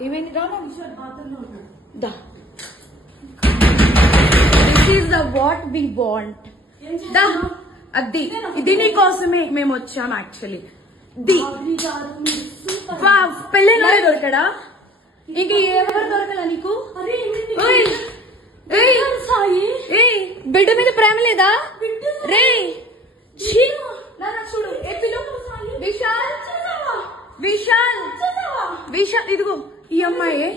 ఏమైంది రా దా this is the what we want దా అది ఇది నీ కోసమే మేము వచ్చాం యాక్చువల్లీ పెళ్ళైన దొరకడా ఇంక ఎవరు దొరకలా నీకు బిడ్డ మీద ప్రేమ లేదా రే చూడు విశాల్ విశాల్ విశాల్ ఇదిగో ఈ అమ్మాయి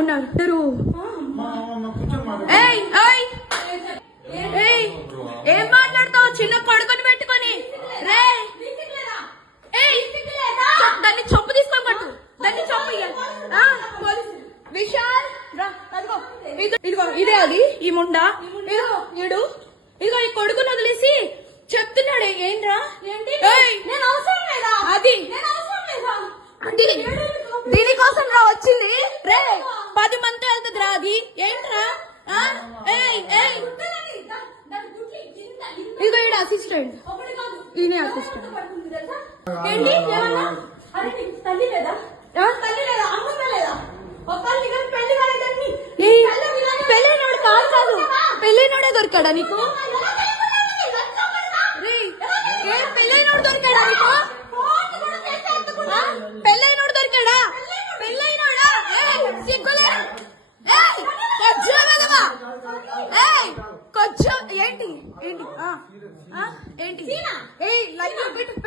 ఉన్నారు ఇద్దరు ఏం మాట్లాడతావు చిన్న కొడుకుని పెట్టుకొని రే దాన్ని చొప్పు తీసుకొని పట్టు దాన్ని చొప్పు విశాల్ ఇదిగో ఇదే అది ఈ ముండా ఇదిగో ఇదిగో ఈ కొడుకుని వదిలేసి చెప్తున్నాడు ఏంట్రా అది దీనికోసం రా వచ్చింది రే 10 మంది వెళ్తుంది రా అది ఏంట్రా ఇదిగో ఈడ అసిస్టెంట్ ఈయన అసిస్టెంట్ పెళ్ళైనోడు కాదు పెళ్ళైనోడే దొరికాడా నీకు పెళ్ళైనోడు దొరికాడా నీకు పెళ్ళైనోడు దొరికాడా పెళ్ళైనోడా సిగ్గులే కొంచెం ఏంటి ఏంటి ఏంటి లైన్ పెట్టు